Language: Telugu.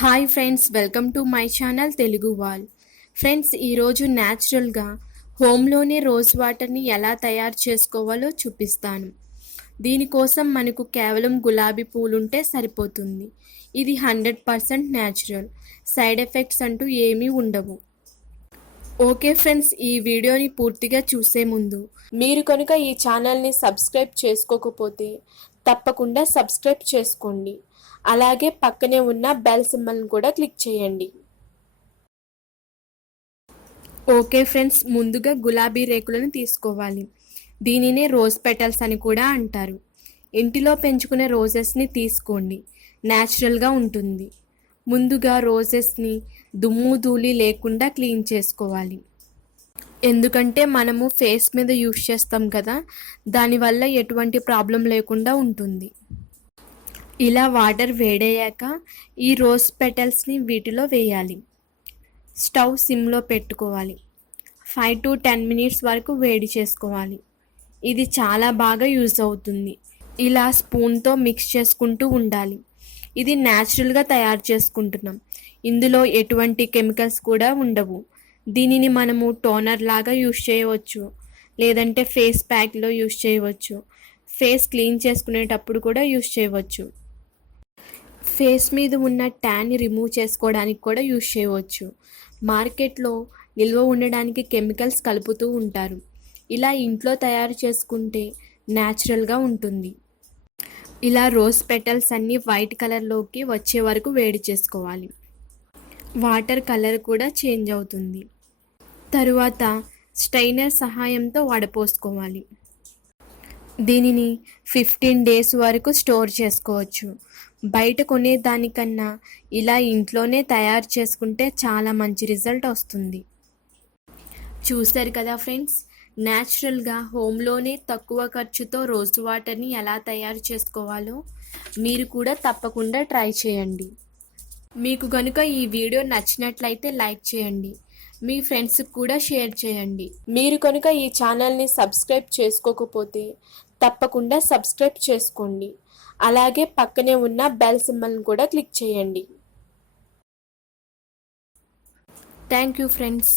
Hi friends, welcome to my channel Telugu wall. Friends, ఈరోజు న్యాచురల్గా హోమ్లోనే రోజ్ వాటర్ని ఎలా తయారు చేసుకోవాలో చూపిస్తాను. దీనికోసం మనకు కేవలం గులాబీ పూలుంటే సరిపోతుంది. ఇది 100% న్యాచురల్, సైడ్ ఎఫెక్ట్స్ అంటూ ఏమీ ఉండవు. ఓకే ఫ్రెండ్స్, ఈ వీడియోని పూర్తిగా చూసే ముందు మీరు కనుక ఈ ఛానల్ని సబ్స్క్రైబ్ చేసుకోకపోతే తప్పకుండా సబ్స్క్రైబ్ చేసుకోండి. అలాగే పక్కనే ఉన్న బెల్ సింబల్ని కూడా క్లిక్ చేయండి. ఓకే ఫ్రెండ్స్, ముందుగా గులాబీ రేకులను తీసుకోవాలి. దీనినే రోజ్ పెటల్స్ అని కూడా అంటారు. ఇంటిలో పెంచుకునే రోజెస్ని తీసుకోండి, న్యాచురల్గా ఉంటుంది. ముందుగా రోజెస్ని దుమ్ము ధూళి లేకుండా క్లీన్ చేసుకోవాలి. ఎందుకంటే మనము ఫేస్ మీద యూస్ చేస్తాం కదా, దానివల్ల ఎటువంటి ప్రాబ్లం లేకుండా ఉంటుంది. ఇలా వాటర్ వేడయ్యాక ఈ రోజ్ పెటల్స్ని వీటిలో వేయాలి. స్టవ్ సిమ్లో పెట్టుకోవాలి. 5 to 10 minutes వరకు వేడి చేసుకోవాలి. ఇది చాలా బాగా యూజ్ అవుతుంది. ఇలా స్పూన్తో మిక్స్ చేసుకుంటూ ఉండాలి. ఇది న్యాచురల్గా తయారు చేసుకుంటున్నాం. ఇందులో ఎటువంటి కెమికల్స్ కూడా ఉండవు. దీనిని మనము టోనర్ లాగా యూస్ చేయవచ్చు, లేదంటే ఫేస్ ప్యాక్లో యూస్ చేయవచ్చు, ఫేస్ క్లీన్ చేసుకునేటప్పుడు కూడా యూస్ చేయవచ్చు. ఫేస్ మీద ఉన్న ట్యాన్ని రిమూవ్ చేసుకోవడానికి కూడా యూస్ చేయవచ్చు. మార్కెట్లో నిల్వ ఉండడానికి కెమికల్స్ కలుపుతూ ఉంటారు. ఇలా ఇంట్లో తయారు చేసుకుంటే న్యాచురల్గా ఉంటుంది. ఇలా రోజ్ పెటల్స్ అన్నీ వైట్ కలర్లోకి వచ్చే వరకు వేడి చేసుకోవాలి. వాటర్ కలర్ కూడా చేంజ్ అవుతుంది. తరువాత స్ట్రైనర్ సహాయంతో వడపోసుకోవాలి. దీనిని 15 days వరకు స్టోర్ చేసుకోవచ్చు. బయట కొనేదానికన్నా ఇలా ఇంట్లోనే తయారు చేసుకుంటే చాలా మంచి రిజల్ట్ వస్తుంది. చూశారు కదా ఫ్రెండ్స్, న్యాచురల్గా హోమ్లోనే తక్కువ ఖర్చుతో రోజ్ వాటర్ని ఎలా తయారు చేసుకోవాలో మీరు కూడా తప్పకుండా ట్రై చేయండి. మీకు కనుక ఈ వీడియో నచ్చినట్లయితే లైక్ చేయండి, మీ ఫ్రెండ్స్కి కూడా షేర్ చేయండి. మీరు కనుక ఈ ఛానల్ని సబ్స్క్రైబ్ చేసుకోకపోతే తప్పకుండా సబ్స్క్రైబ్ చేసుకోండి. అలాగే పక్కనే ఉన్న బెల్ సింబల్ని కూడా క్లిక్ చేయండి. Thank you friends.